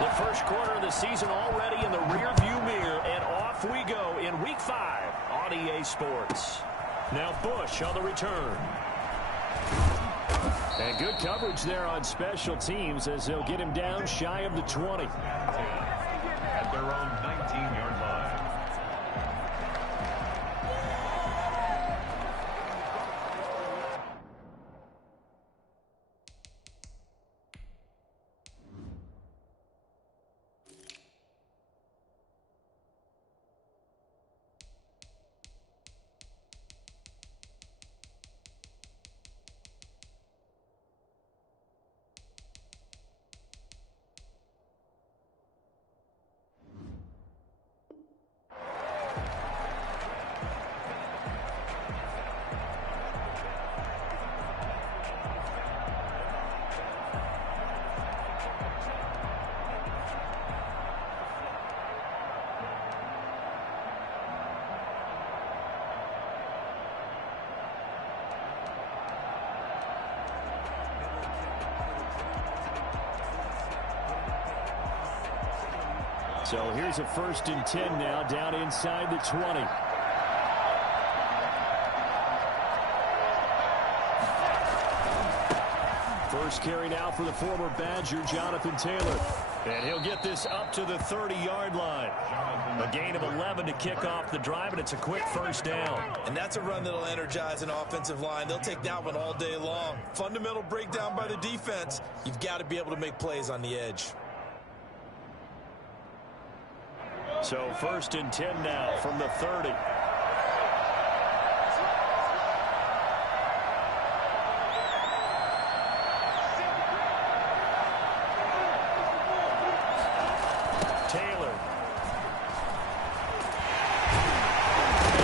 The first quarter of the season already in the rearview mirror, and off we go in Week 5 on EA Sports. Now Bush on the return. And good coverage there on special teams as they'll get him down shy of the 20. At their own 19-yard line. So here's a 1st and 10 now, down inside the 20. First carry now for the former Badger, Jonathan Taylor. And he'll get this up to the 30-yard line. A gain of 11 to kick off the drive, and it's a quick first down. And that's a run that'll energize an offensive line. They'll take that one all day long. Fundamental breakdown by the defense. You've got to be able to make plays on the edge. So 1st and 10 now from the 30. Taylor.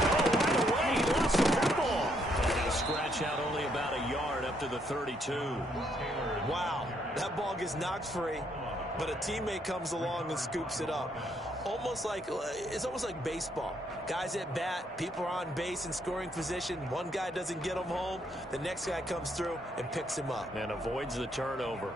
Oh, right away, he lost the football. And he'll scratch out only about a yard up to the 32. Wow, that ball gets knocked free, but a teammate comes along and scoops it up. It's almost like baseball. Guys at bat, people are on base in scoring position. One guy doesn't get him home. The next guy comes through and picks him up. And avoids the turnover.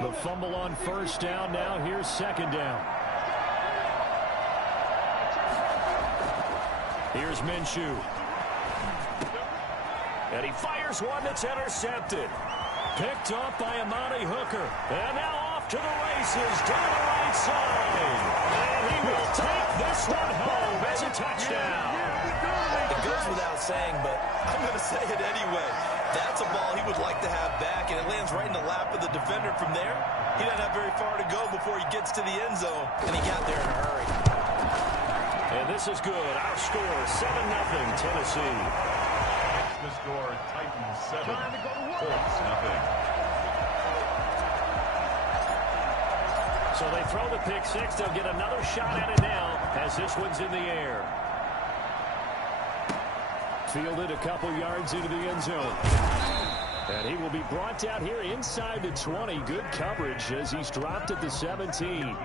The fumble on 1st down. Now here's 2nd down. Here's Minshew. And he fires one that's intercepted. Picked up by Amani Hooker. And now off to the races down the right side. And he will take this one home as a touchdown. It goes without saying, but I'm going to say it anyway. That's a ball he would like to have back, and it lands right in the lap of the defender from there. He doesn't have very far to go before he gets to the end zone, and he got there in a hurry. And this is good. Our score, 7-0 Tennessee. The score, Titans 7, Colts nothing. So they throw the pick six. They'll get another shot at it now as this one's in the air. Fielded a couple yards into the end zone. And he will be brought down here inside the 20. Good coverage as he's dropped at the 17.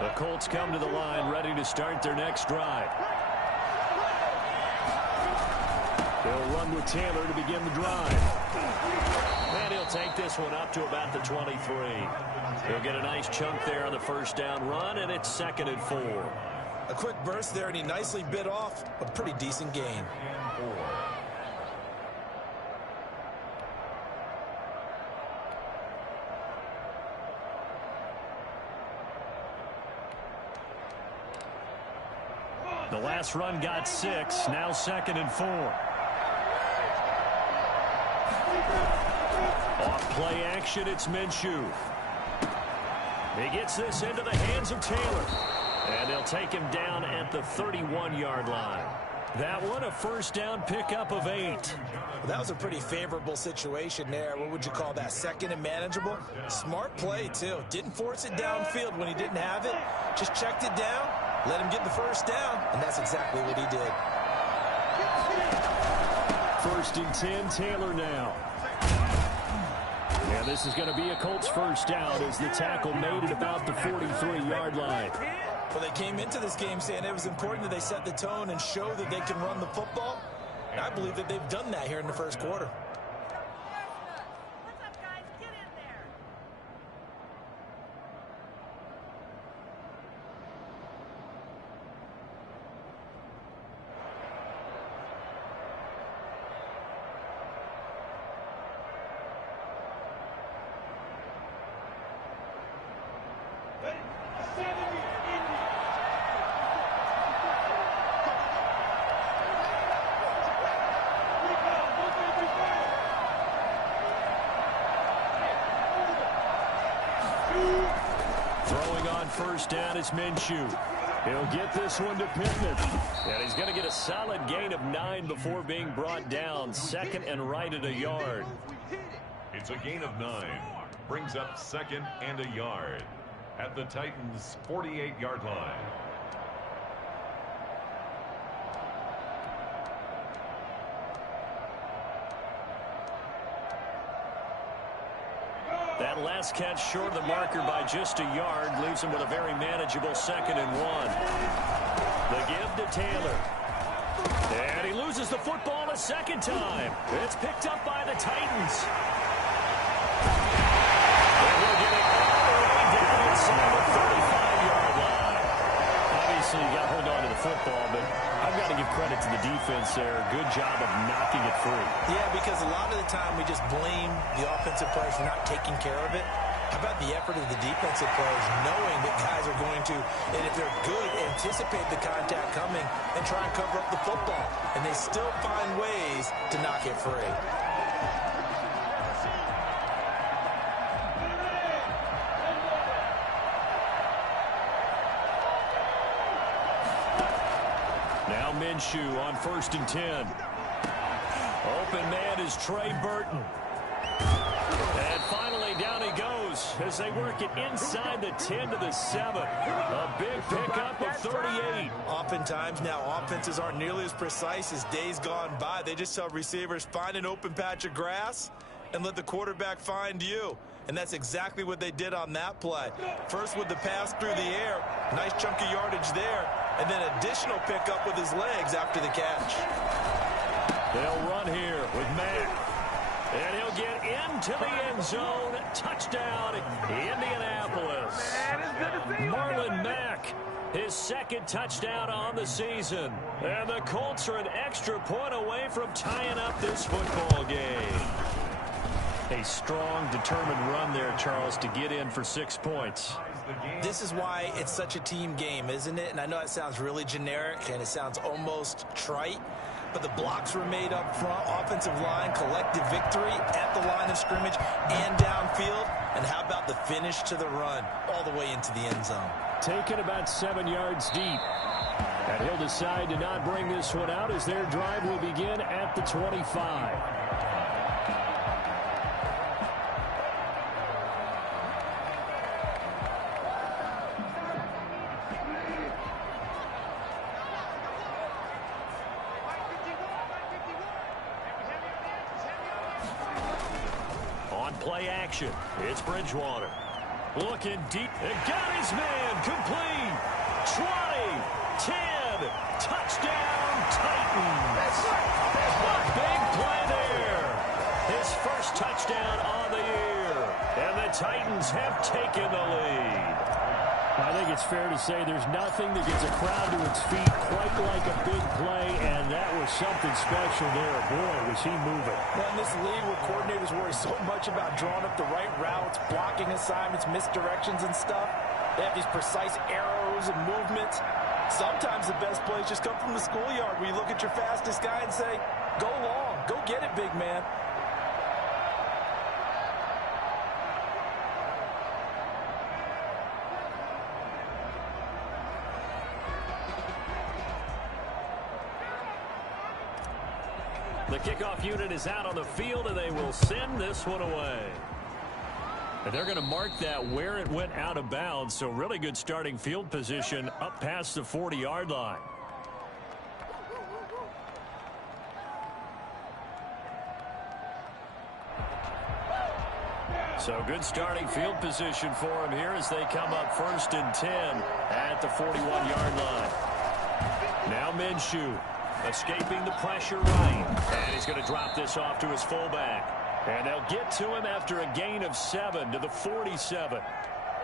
The Colts come to the line ready to start their next drive. They'll run with Taylor to begin the drive. And he'll take this one up to about the 23. He'll get a nice chunk there on the 1st down run, and it's 2nd and 4. A quick burst there, and he nicely bit off a pretty decent gain. The last run got 6, now 2nd and 4. Off play action, it's Minshew. He gets this into the hands of Taylor. And they'll take him down at the 31-yard line. That one a first down pickup of 8. That was a pretty favorable situation there. What would you call that? Second and manageable? Smart play, too. Didn't force it downfield when he didn't have it. Just checked it down, let him get the first down, and that's exactly what he did. First and 10, Taylor now. And this is going to be a Colts first down as the tackle made at about the 43-yard line. Well, they came into this game saying it was important that they set the tone and show that they can run the football. And I believe that they've done that here in the first quarter. Throwing on first down is Minshew. He'll get this one to Pittman. And he's going to get a solid gain of 9 before being brought down. Second and right at a yard. It's a gain of 9. Brings up second and a yard at the Titans' 48-yard line. That last catch short of the marker by just a yard leaves him with a very manageable 2nd and 1. The give to Taylor. And he loses the football a second time. It's picked up by the Titans. And he'll get it all the way down inside the 35-yard line. Obviously, you got to hold on to the football, but I've got to give credit to the defense there. Good job of knocking it free. Yeah, because a lot of the time we just blame the offensive players for not taking care of it. How about the effort of the defensive players knowing that guys are going to, and if they're good, anticipate the contact coming and try and cover up the football. And they still find ways to knock it free. Now Minshew on 1st and 10. Open man is Trey Burton. And finally down he goes as they work it inside the 10 to the 7. A big pickup of 38. Oftentimes now offenses aren't nearly as precise as days gone by. They just tell receivers, find an open patch of grass and let the quarterback find you. And that's exactly what they did on that play. First with the pass through the air. Nice chunk of yardage there. And then additional pickup with his legs after the catch. They'll run here with Mack. And he'll get into the end zone. Touchdown, Indianapolis. Marlon Mack, his 2nd touchdown on the season. And the Colts are an extra point away from tying up this football game. A strong, determined run there, Charles, to get in for 6 points. This is why it's such a team game, isn't it? And I know it sounds really generic and it sounds almost trite, but the blocks were made up front, offensive line, collective victory at the line of scrimmage and downfield. And how about the finish to the run all the way into the end zone? Taken about 7 yards deep. And he'll decide to not bring this one out as their drive will begin at the 25. Play action. It's Bridgewater. Looking deep. And got his man. Complete. 20. 10. Touchdown, Titans. Big play there. His first touchdown on the year. And the Titans have taken the lead. I think it's fair to say there's nothing that gets a crowd to its feet quite like a big play, and that was something special there. Boy, was he moving. Well, in this league where coordinators worry so much about drawing up the right routes, blocking assignments, misdirections and stuff, they have these precise arrows and movements. Sometimes the best plays just come from the schoolyard where you look at your fastest guy and say, go long, go get it, big man. The kickoff unit is out on the field, and they will send this one away. And they're going to mark that where it went out of bounds, so really good starting field position up past the 40-yard line. So good starting field position for him here as they come up 1st and 10 at the 41-yard line. Now Minshew escaping the pressure right. And he's going to drop this off to his fullback. And they'll get to him after a gain of 7 to the 47.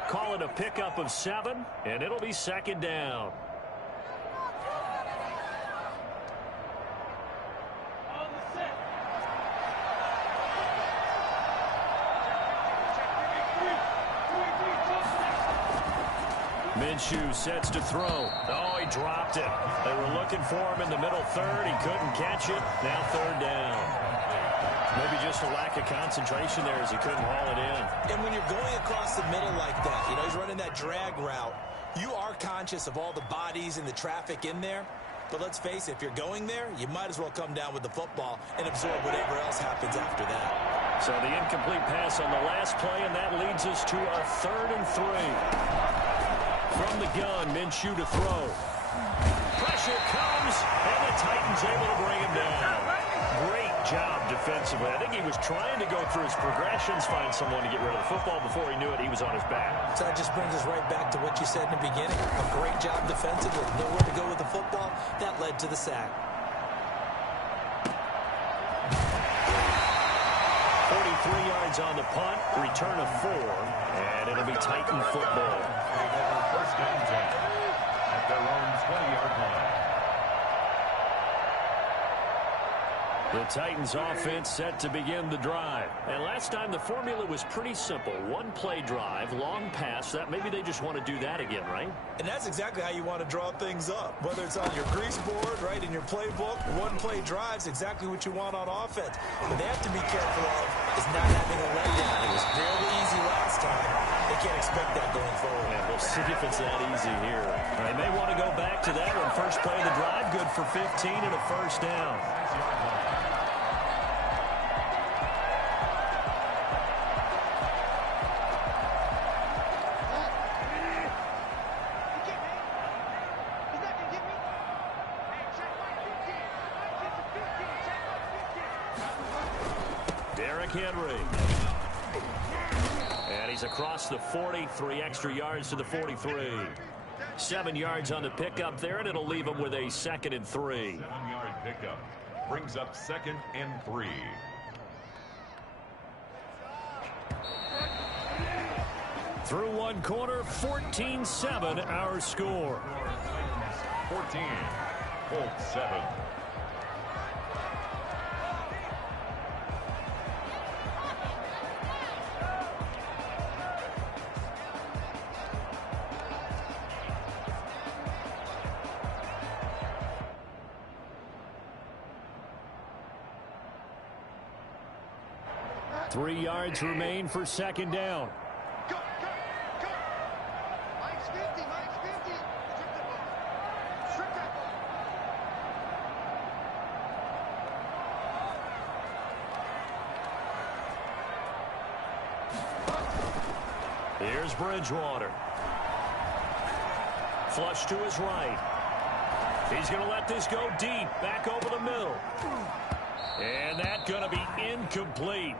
Call it a pickup of 7, and it'll be 2nd down. Minshew sets to throw. Oh, he dropped it. They were looking for him in the middle third. He couldn't catch it. Now 3rd down. Maybe just a lack of concentration there as he couldn't haul it in. And when you're going across the middle like that, you know, he's running that drag route, you are conscious of all the bodies and the traffic in there. But let's face it, if you're going there, you might as well come down with the football and absorb whatever else happens after that. So the incomplete pass on the last play, and that leads us to our 3rd and 3. From the gun, Minshew to throw. Pressure comes, and the Titans able to bring him down. Great job defensively. I think he was trying to go through his progressions, find someone to get rid of the football. Before he knew it, he was on his back. So that just brings us right back to what you said in the beginning. A great job defensively. Nowhere to go with the football. That led to the sack. 43 yards on the punt, return of 4, and it'll be Titan football. 1st and 10 at their own 20-yard line. The Titans offense set to begin the drive. And last time the formula was pretty simple. 1-play drive, long pass. That maybe they just want to do that again, right? And that's exactly how you want to draw things up. Whether it's on your grease board, right, in your playbook, 1-play drive's exactly what you want on offense. What they have to be careful of is not having a letdown. It was fairly easy last time. They can't expect that going forward. Yeah, we'll see if it's that easy here. They may want to go back to that one. First play of the drive, good for 15 and a 1st down. Henry. And he's across the 40, 3 extra yards to the 43. 7 yards on the pickup there, and it'll leave him with a 2nd and 3. 7-yard pickup brings up 2nd and 3. Through one quarter, 14-7 our score. 14, Colts 7. Three yards remain for 2nd down. Go. Mike's 50. Strip that ball. Here's Bridgewater. Flush to his right. He's going to let this go deep, back over the middle. And that's going to be incomplete.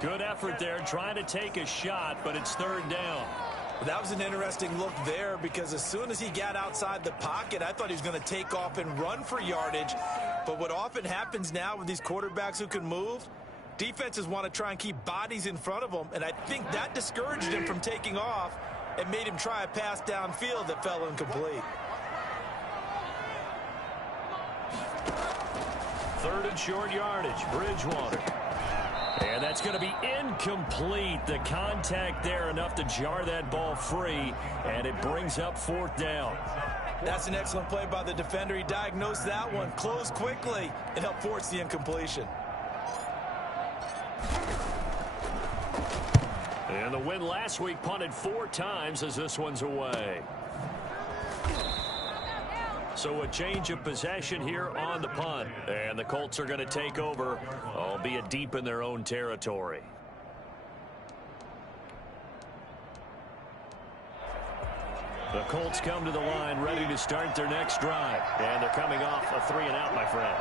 Good effort there, trying to take a shot, but it's 3rd down. That was an interesting look there because as soon as he got outside the pocket, I thought he was going to take off and run for yardage. But what often happens now with these quarterbacks who can move, defenses want to try and keep bodies in front of them, and I think that discouraged him from taking off and made him try a pass downfield that fell incomplete. 3rd and short yardage, Bridgewater. And that's going to be incomplete. The contact there enough to jar that ball free, and it brings up 4th down. That's an excellent play by the defender. He diagnosed that one, closed quickly, and helped force the incompletion. And the win last week punted 4 times as this one's away. So a change of possession here on the punt. And the Colts are going to take over, albeit deep in their own territory. The Colts come to the line ready to start their next drive. And they're coming off a 3-and-out, my friend.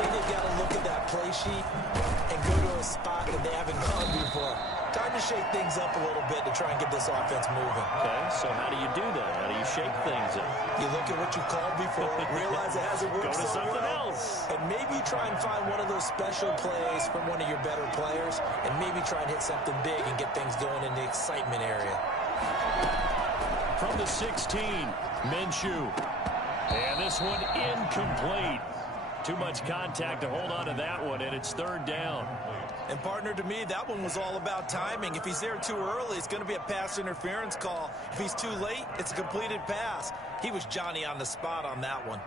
Then they've got to look at that play sheet and go to a spot that they haven't gone before. Time to shake things up a little bit to try and get this offense moving. Okay, so how do you do that? How do you shake things up? You look at what you called before, realize it hasn't worked Go to so something well, else. and maybe try and find one of those special plays from one of your better players, and maybe try and hit something big and get things going in the excitement area. From the 16, Minshew. And this one incomplete. Too much contact to hold on to that one, and it's 3rd down. And partner, to me, that one was all about timing. If he's there too early, it's going to be a pass interference call. If he's too late, it's a completed pass. He was Johnny on the spot on that one.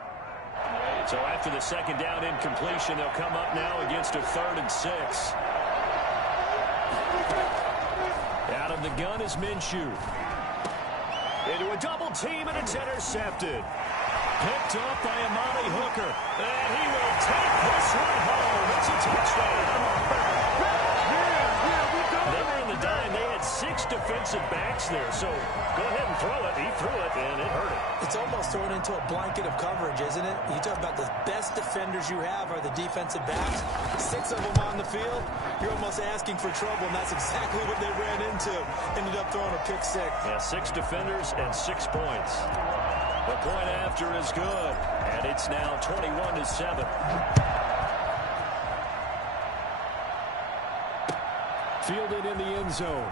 So after the 2nd down incompletion, they'll come up now against a 3rd and 6. Out of the gun is Minshew. Into a double team, and it's intercepted. Picked off by Amani Hooker. And he will take this one home. It's a touchdown. They were in the dime. They had 6 defensive backs there. So go ahead and throw it. He threw it, and it hurt him. It's almost thrown into a blanket of coverage, isn't it? You talk about the best defenders you have are the defensive backs. 6 of them on the field. You're almost asking for trouble, and that's exactly what they ran into. Ended up throwing a pick 6. Yeah, 6 defenders and 6 points. The point after is good, and it's now 21-7. Fielded in the end zone.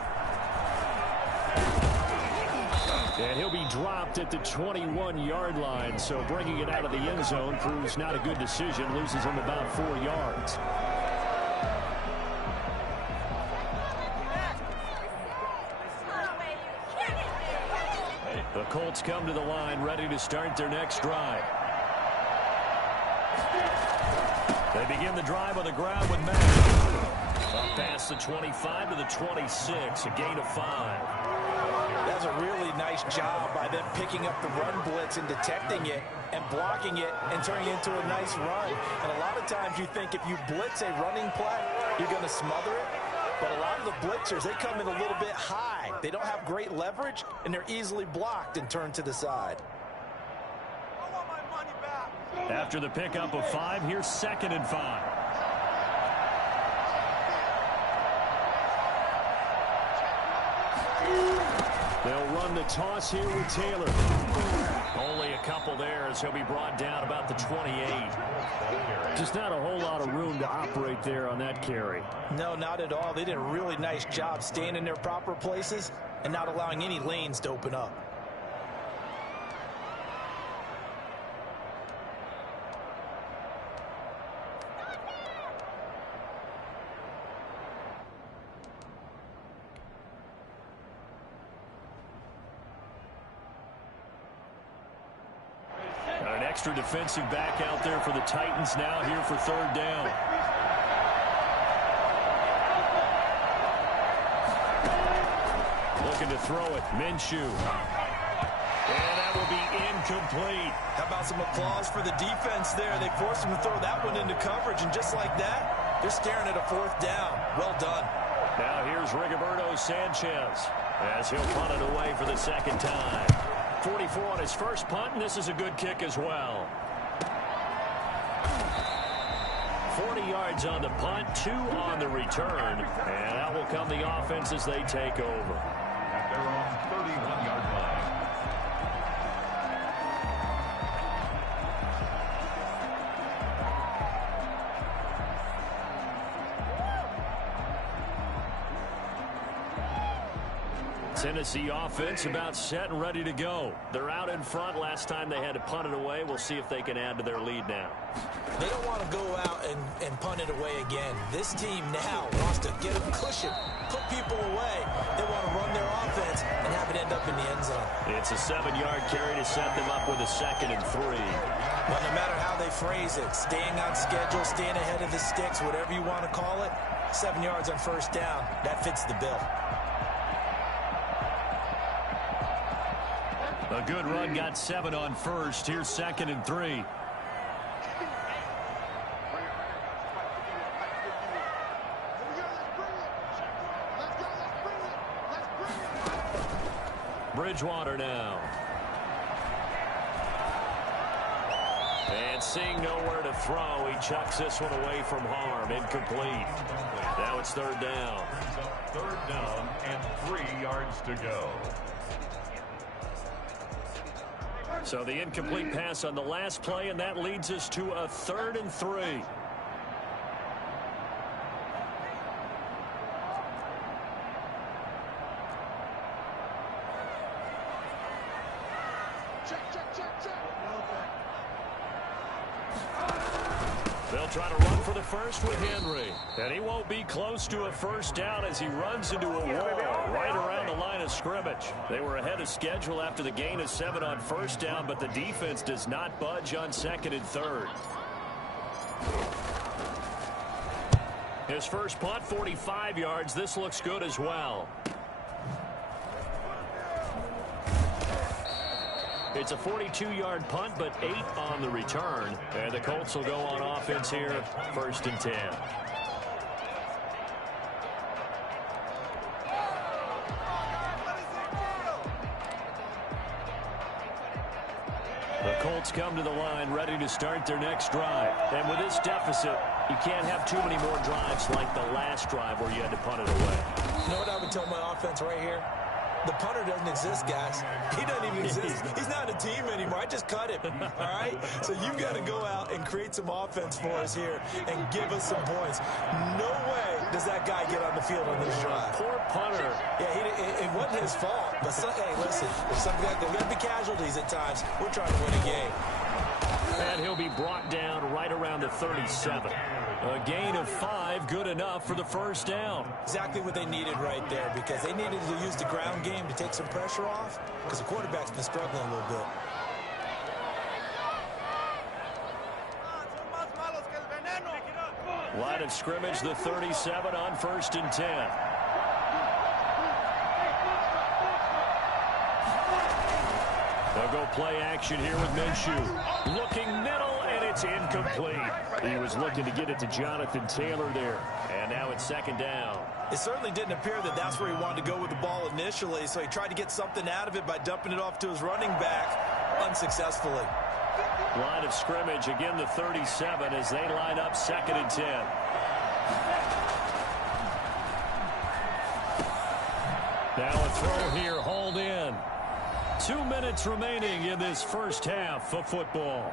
And he'll be dropped at the 21-yard line, so bringing it out of the end zone proves not a good decision, loses him about 4 yards. The Colts come to the line ready to start their next drive. They begin the drive with a grab with Mack. Up past the 25 to the 26, a gain of 5. That's a really nice job by them picking up the run blitz and detecting it and blocking it and turning it into a nice run. And a lot of times you think if you blitz a running play, you're going to smother it. But a lot of the blitzers, they come in a little bit high. They don't have great leverage, and they're easily blocked and turned to the side. I want my money back. After the pickup of 5, here's 2nd and 5. They'll run the toss here with Taylor. Only a couple there as he'll be brought down about the 28. Just not a whole lot of room to operate there on that carry. No, not at all. They did a really nice job staying in their proper places and not allowing any lanes to open up. An extra defensive back out there for the Titans now here for 3rd down. Looking to throw it, Minshew. And that will be incomplete. How about some applause for the defense there? They forced him to throw that one into coverage, and just like that, they're staring at a 4th down. Well done. Now here's Rigoberto Sanchez as he'll punt it away for the 2nd time. 44 on his first punt, and this is a good kick as well. 40 yards on the punt, 2 on the return, and out will come the offense as they take over. At their own 31-yard line. Tennessee offense about set and ready to go. They're out in front. Last time they had to punt it away. We'll see if they can add to their lead now. They don't want to go out and punt it away again. This team now wants to get a cushion, put people away. They want to run their offense and have it end up in the end zone. It's a 7-yard carry to set them up with a 2nd and 3. Well, no matter how they phrase it, staying on schedule, staying ahead of the sticks, whatever you want to call it, 7 yards on 1st down, that fits the bill. A good run got 7 on first. Here's 2nd and 3. Bridgewater now. And seeing nowhere to throw, he chucks this one away from harm. Incomplete. Now it's 3rd down. 3rd down and 3 yards to go. So the incomplete pass on the last play, and that leads us to a 3rd and 3. They'll try to run for the first with Henry. And he won't be close to a 1st down as he runs into a wall right around the line of scrimmage. They were ahead of schedule after the gain of 7 on 1st down, but the defense does not budge on 2nd and 3rd. His first punt, 45 yards. This looks good as well. It's a 42-yard punt, but 8 on the return. And the Colts will go on offense here, 1st and 10. The Colts come to the line ready to start their next drive. And with this deficit, you can't have too many more drives like the last drive where you had to punt it away. You know what I would tell my offense right here? The punter doesn't exist, guys. He doesn't even exist. He's not a team anymore. I just cut him, all right? So you've got to go out and create some offense for us here and give us some points. No way does that guy get on the field on this drive. Poor punter. Yeah, it wasn't his fault. But, hey, listen, there's going to be casualties at times. We're trying to win a game. And he'll be brought down right around the 37. A gain of 5, good enough for the 1st down. Exactly what they needed right there, because they needed to use the ground game to take some pressure off, because the quarterback's been struggling a little bit. Line of scrimmage, the 37 on 1st and 10. They'll go play action here with Minshew. Looking middle, and it's incomplete. He was looking to get it to Jonathan Taylor there. And now it's 2nd down. It certainly didn't appear that that's where he wanted to go with the ball initially, so he tried to get something out of it by dumping it off to his running back unsuccessfully. Line of scrimmage, again the 37 as they line up 2nd and 10. Now a throw here, hauled in. 2 minutes remaining in this 1st half of football.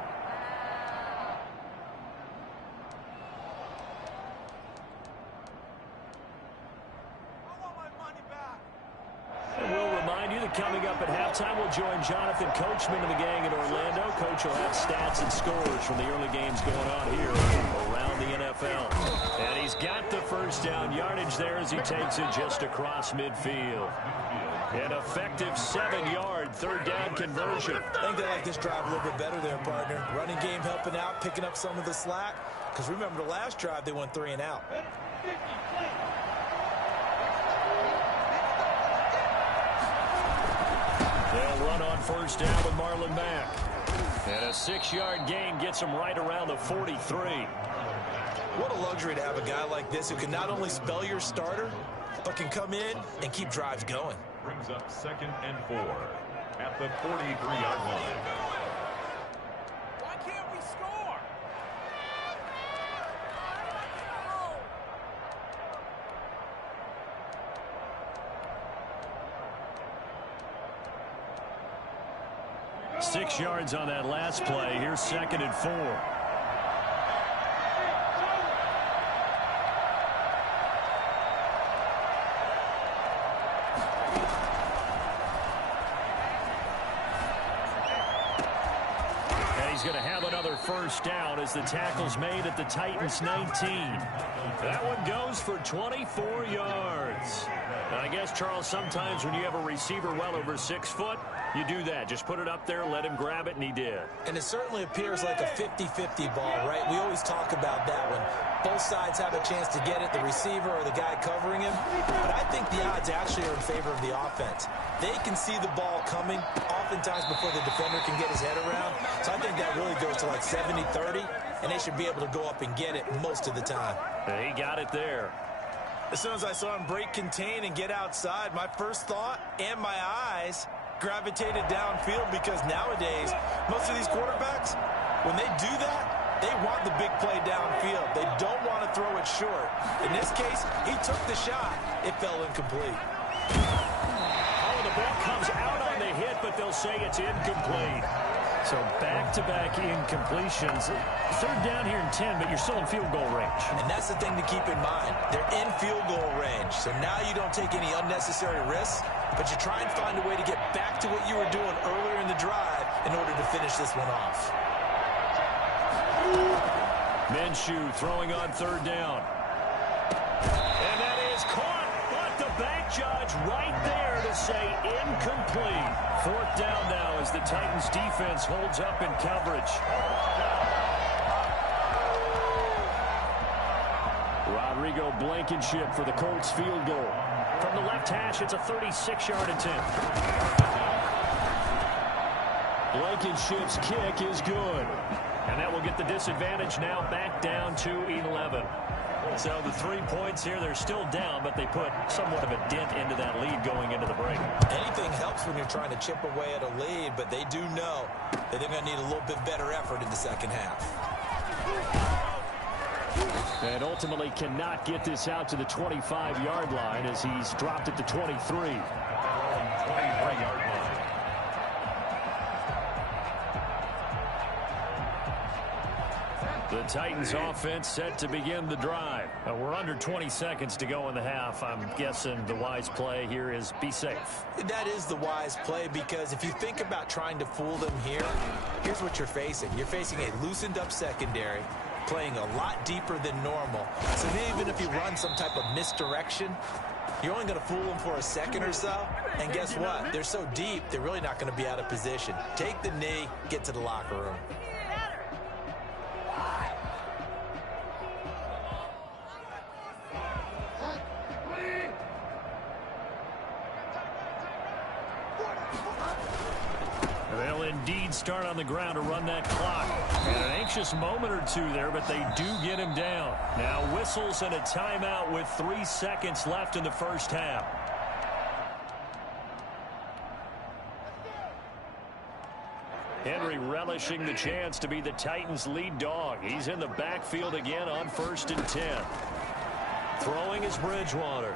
And we'll remind you that coming up at halftime, we'll join Jonathan Coachman and the gang in Orlando. Coach will have stats and scores from the early games going on here around the NFL. And he's got the 1st down yardage there as he takes it just across midfield. An effective 7-yard 3rd down conversion. I think they like this drive a little bit better there, partner. Running game helping out, picking up some of the slack. Because remember, the last drive, they went 3 and out. They'll run on 1st down with Marlon Mack. And a 6-yard gain gets him right around the 43. What a luxury to have a guy like this who can not only spell your starter, but can come in and keep drives going. Brings up 2nd and 4 at the 43-yard line. Why can't we score? Oh. 6 yards on that last play. Here's 2nd and 4. He's going to have another first down as the tackle's made at the Titans' 19. That one goes for 24 yards. And I guess, Charles, sometimes when you have a receiver well over 6 foot, you do that. Just put it up there, let him grab it, and he did. And it certainly appears like a 50-50 ball, right? We always talk about that one. Both sides have a chance to get it, the receiver or the guy covering him. But I think the odds actually are in favor of the offense. They can see the ball coming oftentimes before the defender can get his head around. So I think that really goes to like 70-30, and they should be able to go up and get it most of the time. He got it there. As soon as I saw him break contain and get outside, my first thought and my eyes gravitated downfield, because nowadays, most of these quarterbacks, when they do that, they want the big play downfield. They don't want to throw it short. In this case, he took the shot. It fell incomplete. Oh, the ball comes out on the hit, but they'll say it's incomplete. So back-to-back incompletions. Third down here in 10, but you're still in field goal range. And that's the thing to keep in mind. They're in field goal range. So now you don't take any unnecessary risks, but you try and find a way to get back to what you were doing earlier in the drive in order to finish this one off. Minshew throwing on third down. And that is caught, but the bank judge right there to say incomplete. Fourth down now as the Titans defense holds up in coverage. Rodrigo Blankenship for the Colts field goal. From the left hash, it's a 36-yard attempt. Blankenship's kick is good. And that will get the disadvantage now back down to 11. So the 3 points here, they're still down, but they put somewhat of a dent into that lead going into the break. Anything helps when you're trying to chip away at a lead, but they do know that they're going to need a little bit better effort in the second half. And ultimately cannot get this out to the 25-yard line as he's dropped it to 23. 23-yard line. The Titans offense set to begin the drive. We're under 20 seconds to go in the half. I'm guessing the wise play here is be safe. That is the wise play, because if you think about trying to fool them here, here's what you're facing. You're facing a loosened up secondary, playing a lot deeper than normal. So even if you run some type of misdirection, you're only going to fool them for a second or so. And guess what? They're so deep, they're really not going to be out of position. Take the knee, get to the locker room. They'll indeed start on the ground to run that clock. And an anxious moment or two there, but they do get him down. Now whistles and a timeout with 3 seconds left in the first half. Henry relishing the chance to be the Titans' lead dog. He's in the backfield again on 1st and 10. Throwing is Bridgewater.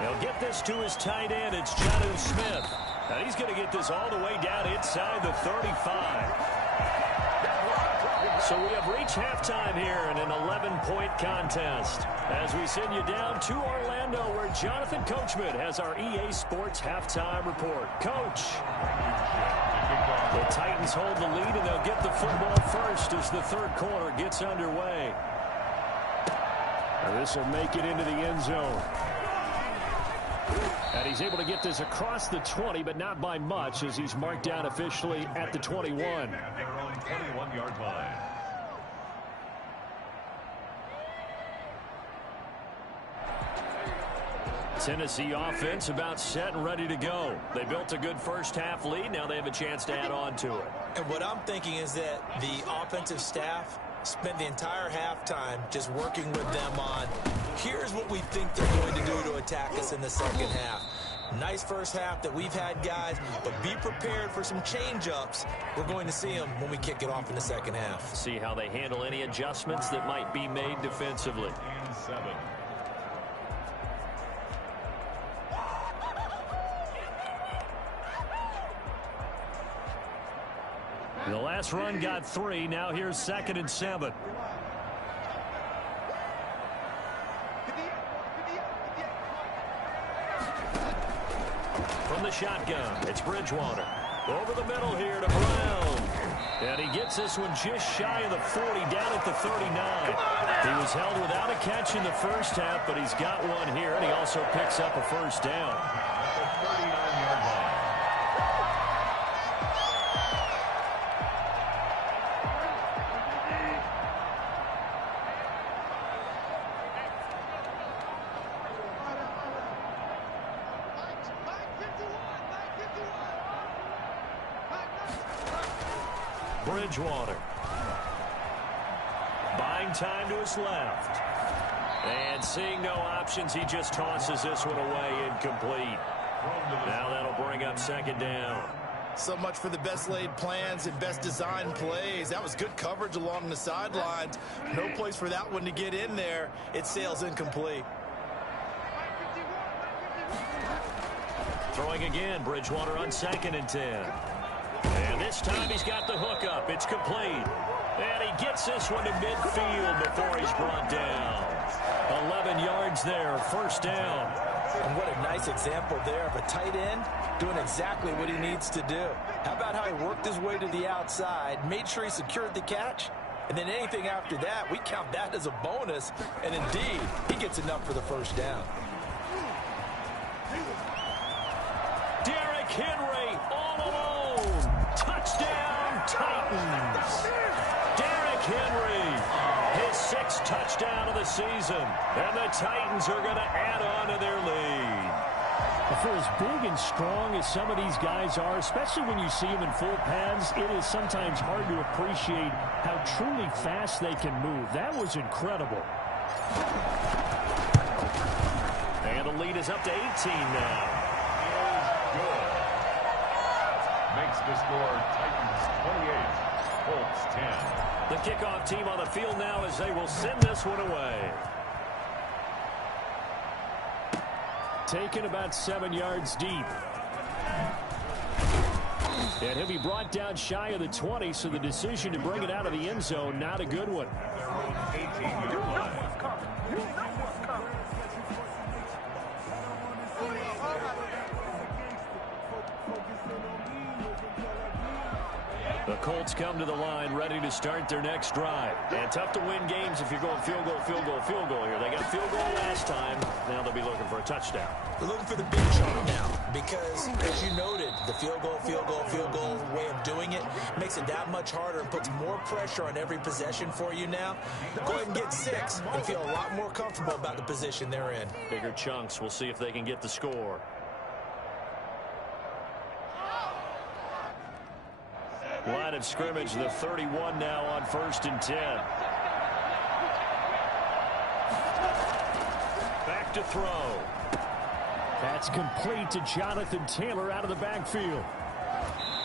He'll get this to his tight end. It's Jonnu Smith. And he's going to get this all the way down inside the 35. So we have reached halftime here in an 11-point contest. As we send you down to Orlando, where Jonathan Coachman has our EA Sports halftime report. Coach. The Titans hold the lead, and they'll get the football first as the third quarter gets underway. And this will make it into the end zone. And he's able to get this across the 20, but not by much, as he's marked down officially at the 21. Their own 21-yard line. Tennessee offense about set and ready to go. They built a good first half lead. Now they have a chance to add on to it. And what I'm thinking is that the offensive staff spent the entire halftime just working with them on, here's what we think they're going to do to attack us in the second half. Nice first half that we've had, guys, but be prepared for some change-ups. We're going to see them when we kick it off in the second half. See how they handle any adjustments that might be made defensively. And 7. The last run got 3. Now here's 2nd and 7. From the shotgun, it's Bridgewater. Over the middle here to Brown. And he gets this one just shy of the 40, down at the 39. He was held without a catch in the first half, but he's got one here, and he also picks up a first down. At the 39-yard line. Bridgewater. Buying time to his left. And seeing no options, he just tosses this one away incomplete. Now that'll bring up second down. So much for the best laid plans and best designed plays. That was good coverage along the sidelines. No place for that one to get in there. It sails incomplete. Throwing again, Bridgewater on 2nd and 10. And this time he's got the hook up. It's complete. And he gets this one to midfield before he's brought down. 11 yards there, first down. And what a nice example there of a tight end doing exactly what he needs to do. How about how he worked his way to the outside, made sure he secured the catch, and then anything after that, we count that as a bonus. And indeed, he gets enough for the first down. Derrick Henry all alone. Touchdown, Titans. Derrick Henry, his 6th touchdown of the season. And the Titans are going to add on to their lead. For as big and strong as some of these guys are, especially when you see them in full pads, it is sometimes hard to appreciate how truly fast they can move. That was incredible. And the lead is up to 18 now. Good. Makes the score Titans 28, Colts 10. The kickoff team on the field now as they will send this one away. Taken about 7 yards deep. And he'll be brought down shy of the 20, so the decision to bring it out of the end zone, not a good one. 18-yard line. The Colts come to the line ready to start their next drive. And tough to win games if you're going field goal, field goal, field goal here. They got field goal last time. Now they'll be looking for a touchdown. They're looking for the big chunk now because, as you noted, the field goal way of doing it makes it that much harder and puts more pressure on every possession for you now. Go ahead and get 6 and feel a lot more comfortable about the position they're in. Bigger chunks. We'll see if they can get the score. Line of scrimmage, the 31 now on 1st and 10. Back to throw. That's complete to Jonathan Taylor out of the backfield.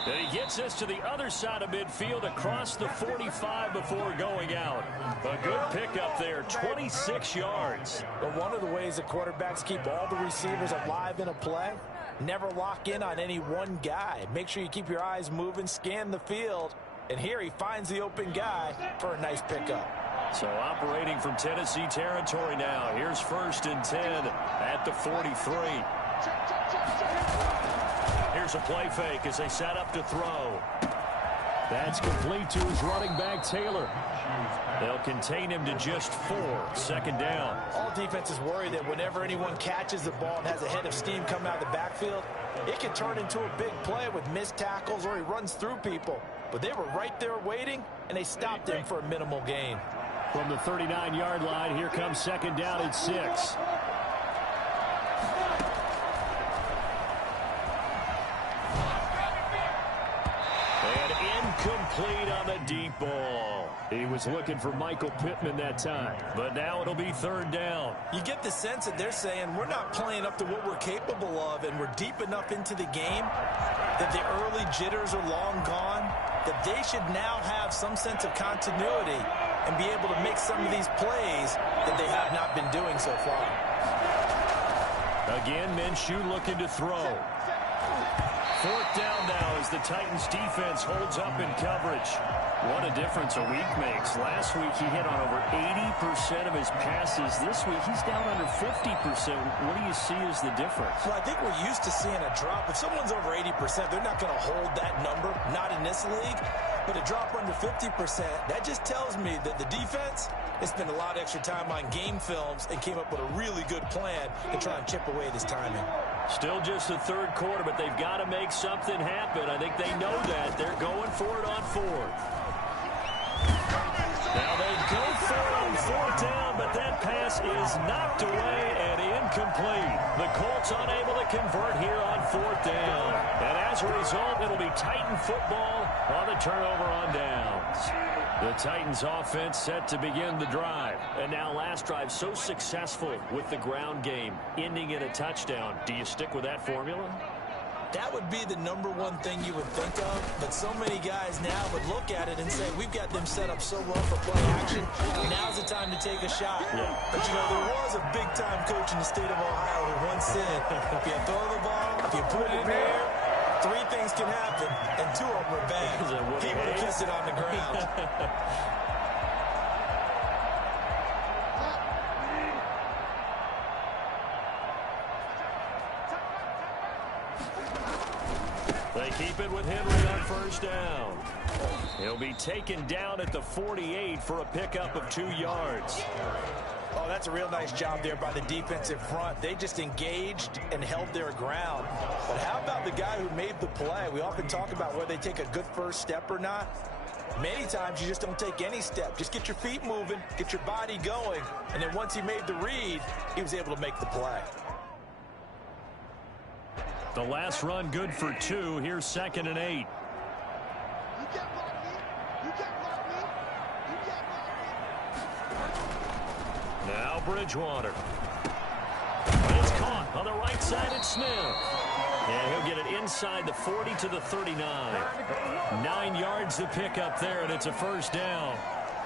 And he gets this to the other side of midfield across the 45 before going out. A good pickup there, 26 yards. But one of the ways that quarterbacks keep all the receivers alive in a play, never lock in on any one guy. Make sure you keep your eyes moving, scan the field. And here he finds the open guy for a nice pickup. So operating from Tennessee territory now. Here's 1st and 10 at the 43. Here's a play fake as they set up to throw. That's complete to his running back, Taylor. They'll contain him to just 4. 2nd down. All defenses worry that whenever anyone catches the ball and has a head of steam come out of the backfield, it can turn into a big play with missed tackles or he runs through people. But they were right there waiting, and they stopped him for a minimal gain. From the 39-yard line, here comes 2nd down and 6. Complete on the deep ball. He was looking for Michael Pittman that time, but now it'll be 3rd down. You get the sense that they're saying we're not playing up to what we're capable of, and we're deep enough into the game that the early jitters are long gone, that they should now have some sense of continuity and be able to make some of these plays that they have not been doing so far. Again, Minshew looking to throw. 4th down now as the Titans defense holds up in coverage. What a difference a week makes. Last week he hit on over 80% of his passes. This week he's down under 50%. What do you see as the difference? Well, I think we're used to seeing a drop. If someone's over 80%, they're not going to hold that number, not in this league. But to drop under 50%, that just tells me that the defense has spent a lot of extra time on game films and came up with a really good plan to try and chip away at his timing. Still just the third quarter, but they've got to make something happen. I think they know that. They're going for it on fourth. Now they go for it on fourth down, but that pass is knocked away and incomplete. The Colts unable to convert here on fourth down. And as a result, it'll be Titan football on the turnover on downs. The Titans offense set to begin the drive. And now last drive so successful with the ground game, ending in a touchdown. Do you stick with that formula? That would be the number one thing you would think of, but so many guys now would look at it and say, we've got them set up so well for play action, now's the time to take a shot. Yeah. But, you know, there was a big-time coach in the state of Ohio who once said, if you throw the ball, if you put it in the air, three things can happen, and two of them are bad. He would have kissed it on the ground. They keep it with Henry on first down. He'll be taken down at the 48 for a pickup of 2 yards. Oh, that's a real nice job there by the defensive front. They just engaged and held their ground. But how about the guy who made the play? We often talk about whether they take a good first step or not. Many times you just don't take any step. Just get your feet moving, get your body going, and then once he made the read, he was able to make the play. The last run good for 2. Here's 2nd and 8. Now Bridgewater. It's caught on the right side. It's Smith. And he'll get it inside the 40 to the 39. 9 yards to pick up there, and it's a first down.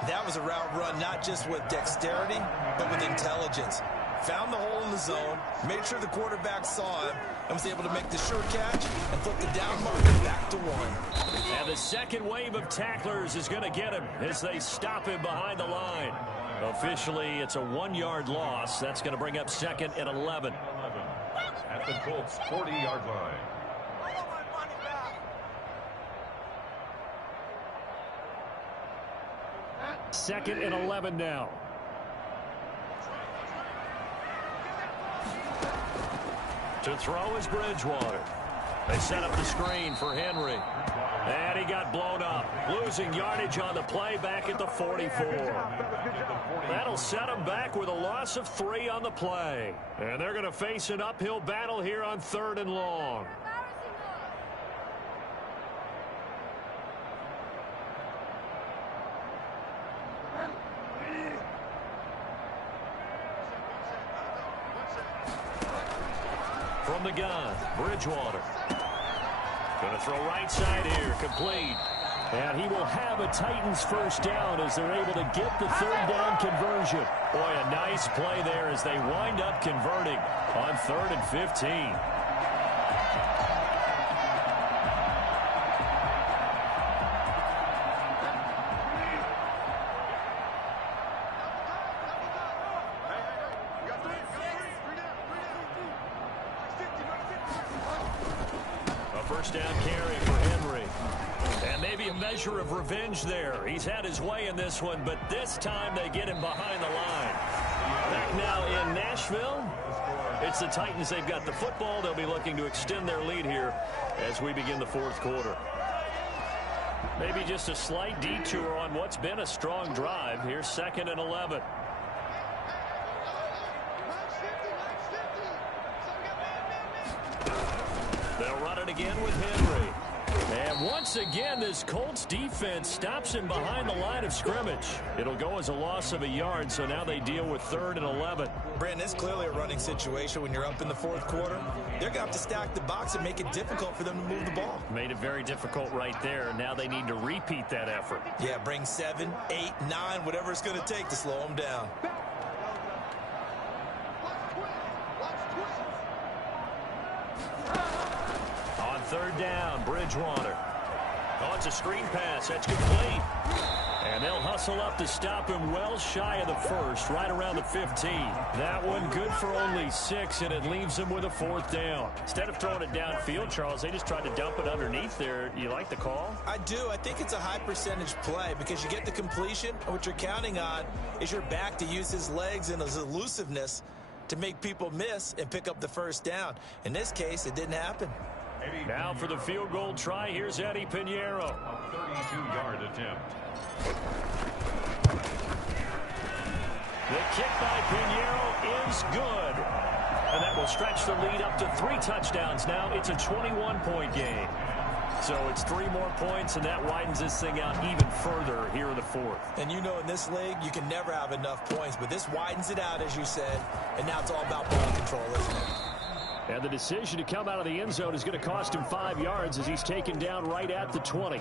That was a route run not just with dexterity, but with intelligence. Found the hole in the zone, made sure the quarterback saw him, and was able to make the sure catch and flip the down marker back to 1. And the second wave of tacklers is going to get him as they stop him behind the line. Officially, it's a 1-yard loss. That's going to bring up 2nd and 11. At the Colts' 40-yard line. 2nd and 11 now. To throw is Bridgewater. They set up the screen for Henry. And he got blown up. Losing yardage on the play back at the 44. That'll set him back with a loss of 3 on the play. And they're going to face an uphill battle here on 3rd and long. From the gun, Bridgewater. Going to throw right side here, complete. And he will have a Titans first down as they're able to get the 3rd down conversion. Boy, a nice play there as they wind up converting on 3rd and 15. First down carry for Henry. And maybe a measure of revenge there. He's had his way in this one, but this time they get him behind the line. Back now in Nashville, it's the Titans. They've got the football. They'll be looking to extend their lead here as we begin the 4th quarter. Maybe just a slight detour on what's been a strong drive. Here's 2nd and 11. They'll run it again with Henry. And once again, this Colts defense stops him behind the line of scrimmage. It'll go as a loss of a yard, so now they deal with 3rd and 11. Brandon, it's clearly a running situation when you're up in the 4th quarter. They're going to have to stack the box and make it difficult for them to move the ball. Made it very difficult right there. Now they need to repeat that effort. Yeah, bring 7, 8, 9, whatever it's going to take to slow them down. On 3rd down, Bridgewater. Oh, it's a screen pass. That's complete. And they'll hustle up to stop him well shy of the first, right around the 15. That one good for only 6, and it leaves them with a 4th down. Instead of throwing it downfield, Charles, they just tried to dump it underneath there. You like the call? I do. I think it's a high percentage play because you get the completion, and what you're counting on is your back to use his legs and his elusiveness to make people miss and pick up the 1st down. In this case, it didn't happen. Now for the field goal try, here's Eddie Pinheiro. A 32-yard attempt. The kick by Pinheiro is good. And that will stretch the lead up to 3 touchdowns now. It's a 21-point game. So it's 3 more points, and that widens this thing out even further here in the 4th. And you know in this league, you can never have enough points, but this widens it out, as you said, and now it's all about ball control, isn't it? And the decision to come out of the end zone is going to cost him 5 yards as he's taken down right at the 20.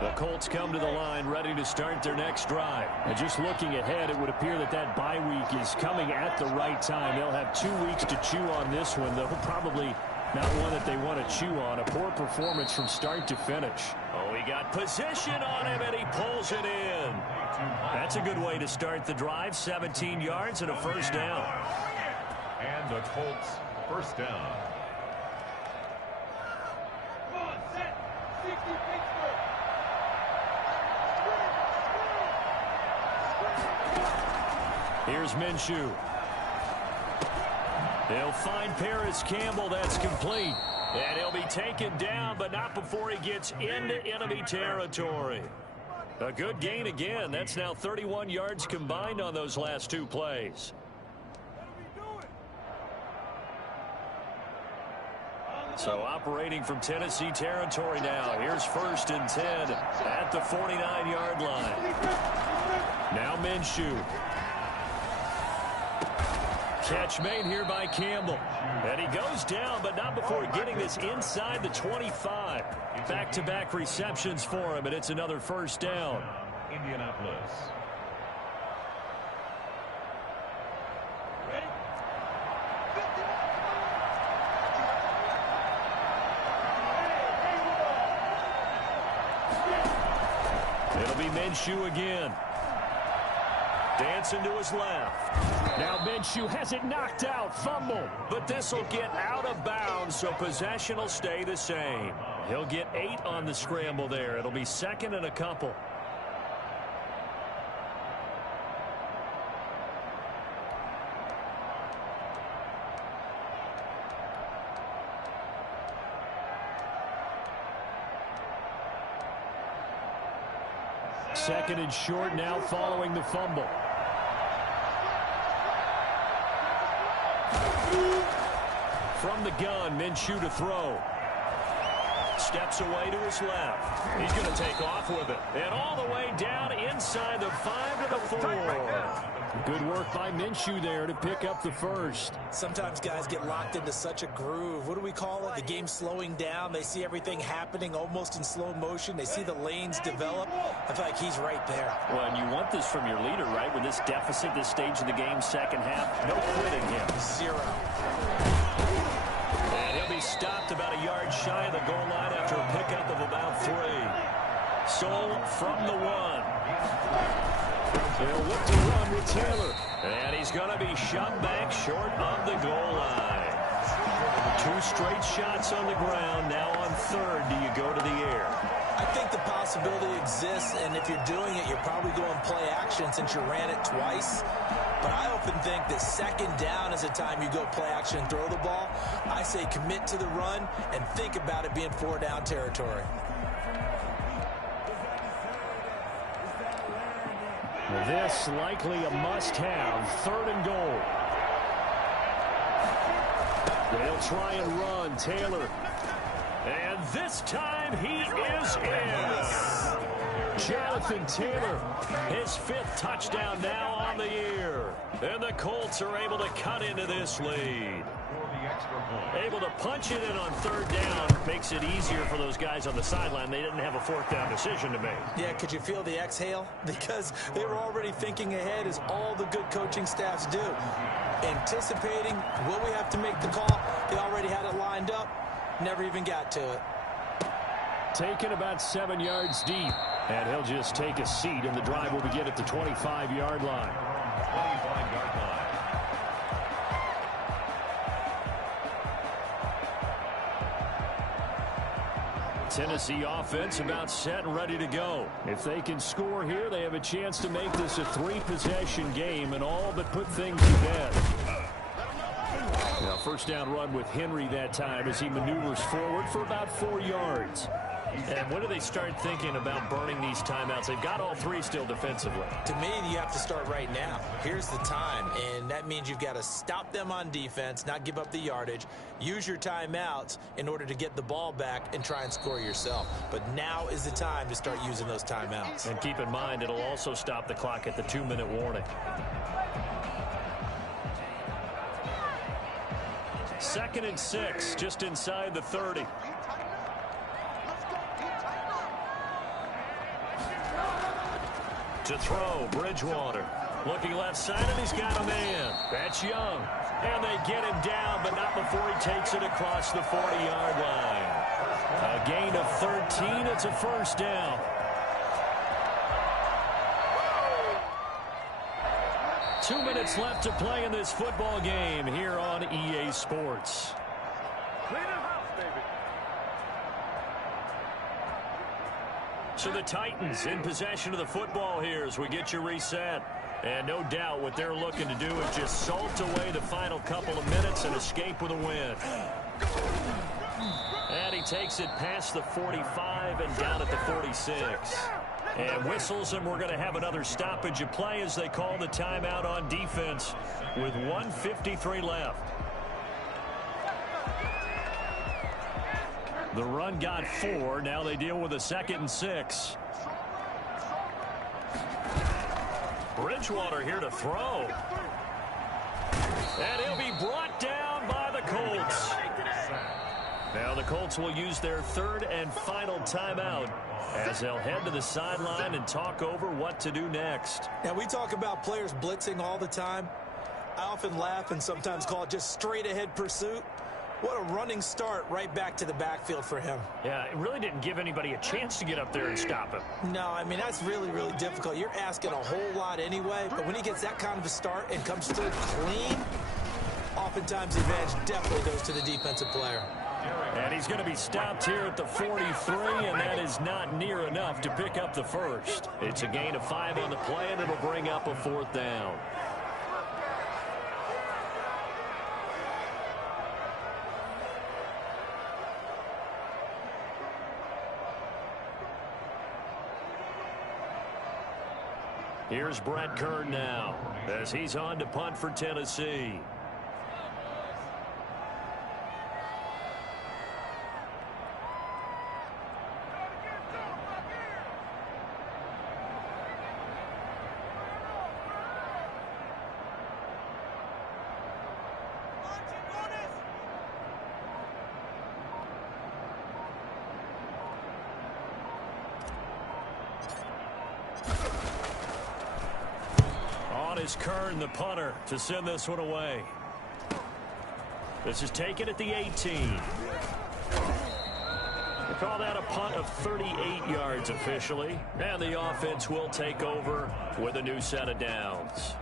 The Colts come to the line ready to start their next drive. And just looking ahead, it would appear that that bye week is coming at the right time. They'll have 2 weeks to chew on this one, though probably not one that they want to chew on. A poor performance from start to finish. Oh, he got position on him, and he pulls it in. That's a good way to start the drive. 17 yards and a 1st down. And the Colts 1st down. Here's Minshew. They'll find Paris Campbell. That's complete. And he'll be taken down, but not before he gets into enemy territory. A good gain again. That's now 31 yards combined on those last 2 plays. So operating from Tennessee territory now. Here's 1st and 10 at the 49-yard line. Now Minshew. Catch made here by Campbell. And he goes down, but not before getting this inside the 25. Back-to-back receptions for him, and it's another 1st down. Indianapolis. It'll be Minshew again. Dancing to his left. Now Minshew has it knocked out. Fumble. But this will get out of bounds, so possession will stay the same. He'll get 8 on the scramble there. It'll be 2nd and a couple. Second and short now following the fumble. From the gun, Minshew to throw. Steps away to his left. He's going to take off with it. And all the way down inside the 5 to the 4. Good work by Minshew there to pick up the 1st. Sometimes guys get locked into such a groove. What do we call it? The game slowing down. They see everything happening almost in slow motion. They see the lanes develop. I feel like he's right there. Well, and you want this from your leader, right? With this deficit, this stage of the game, second half, no quitting him. 0. And he'll be stopped about a yard shy of the goal line after a pickup of about 3. So from the 1. They'll look to run with Taylor. And he's going to be shoved back short of the goal line. 2 straight shots on the ground. Now on 3rd, do you go to the air? I think the possibility exists, and if you're doing it, you're probably going play action since you ran it twice. But I often think that 2nd down is the time you go play action and throw the ball. I say commit to the run and think about it being 4 down territory. This likely a must-have. 3rd and goal. They'll try and run. Taylor. And this time he is in. Jonathan Taylor, his 5th touchdown now on the year. And the Colts are able to cut into this lead. Able to punch it in on third down. Makes it easier for those guys on the sideline. They didn't have a fourth down decision to make. Yeah, could you feel the exhale? Because they were already thinking ahead, as all the good coaching staffs do. Anticipating, will we have to make the call? They already had it lined up. Never even got to it. Taken about 7 yards deep. And he'll just take a seat, and the drive will begin at the 25-yard line. 25-yard line. Tennessee offense about set and ready to go. If they can score here, they have a chance to make this a 3-possession game and all but put things to bed. Now, first down run with Henry that time as he maneuvers forward for about 4 yards. And when do they start thinking about burning these timeouts? They've got all three still defensively. To me, you have to start right now. Here's the time, and that means you've got to stop them on defense, not give up the yardage, use your timeouts in order to get the ball back and try and score yourself. But now is the time to start using those timeouts. And keep in mind, it'll also stop the clock at the 2-minute warning. Second and 6, just inside the 30. To throw, Bridgewater. Looking left side, and he's got a man. That's Young. And they get him down, but not before he takes it across the 40-yard line. A gain of 13. It's a first down. Two minutes left to play in this football game here on EA Sports. So the Titans in possession of the football here as we get you reset. And no doubt what they're looking to do is just salt away the final couple of minutes and escape with a win. And he takes it past the 45 and down at the 46. And whistles, and we're going to have another stoppage of play as they call the timeout on defense with 1:53 left. The run got 4. Now they deal with a 2nd and 6. Bridgewater here to throw. And he'll be brought down by the Colts. Now the Colts will use their 3rd and final timeout as they'll head to the sideline and talk over what to do next. Now, we talk about players blitzing all the time. I often laugh and sometimes call it just straight-ahead pursuit. What a running start right back to the backfield for him. Yeah, it really didn't give anybody a chance to get up there and stop him. No, I mean, that's really, really difficult. You're asking a whole lot anyway, but when he gets that kind of a start and comes through clean, oftentimes the advantage definitely goes to the defensive player. And he's going to be stopped here at the 43, and that is not near enough to pick up the first. It's a gain of 5 on the play, and it'll bring up a 4th down. Here's Brett Kern now as he's on to punt for Tennessee. Is Kern, the punter, to send this one away. This is taken at the 18. They call that a punt of 38 yards officially. And the offense will take over with a new set of downs.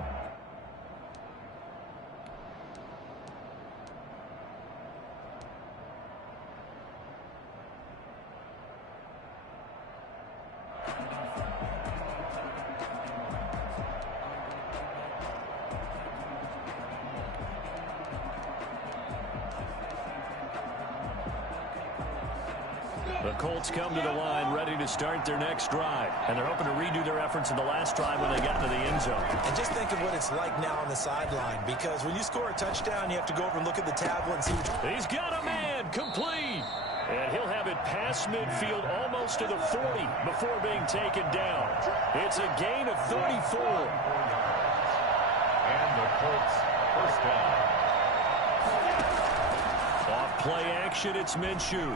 The Colts come to the line ready to start their next drive. And they're hoping to redo their efforts in the last drive when they got into the end zone. And just think of what it's like now on the sideline, because when you score a touchdown, you have to go over and look at the tablet and see what He's got a man, complete. And he'll have it past midfield almost to the 40 before being taken down. It's a gain of 34. And the Colts first down. Off play action, it's Minshew.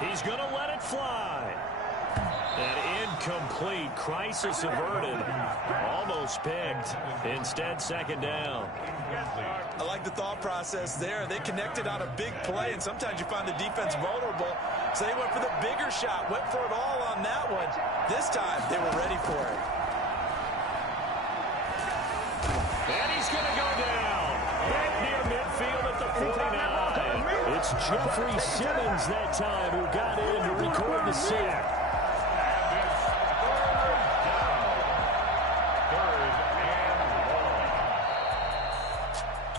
He's going to let it fly. And incomplete. Crisis averted. Almost picked. Instead, second down. I like the thought process there. They connected on a big play, and sometimes you find the defense vulnerable. So they went for the bigger shot, went for it all on that one. This time, they were ready for it. And he's going to go down. Back near midfield at the 49. It's Jeffrey Simmons that time who got in to record the sack.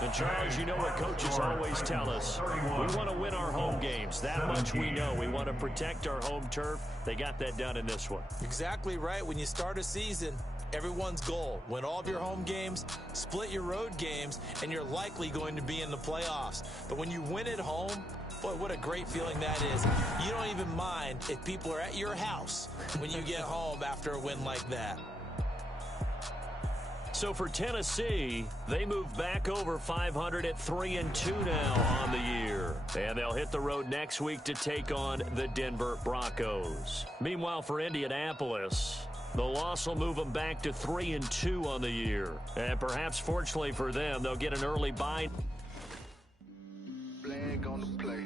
And Charles, you know what coaches always tell us. We want to win our home games. That much we know. We want to protect our home turf. They got that done in this one. Exactly right. When you start a season, everyone's goal: win all of your home games, split your road games, and you're likely going to be in the playoffs. But when you win at home, boy, what a great feeling that is. You don't even mind if people are at your house when you get home after a win like that. So for Tennessee, they move back over 500 at 3-2 now on the year. And they'll hit the road next week to take on the Denver Broncos. Meanwhile, for Indianapolis, the loss will move them back to 3-2 on the year. And perhaps fortunately for them, they'll get an early bye. Flag on the play.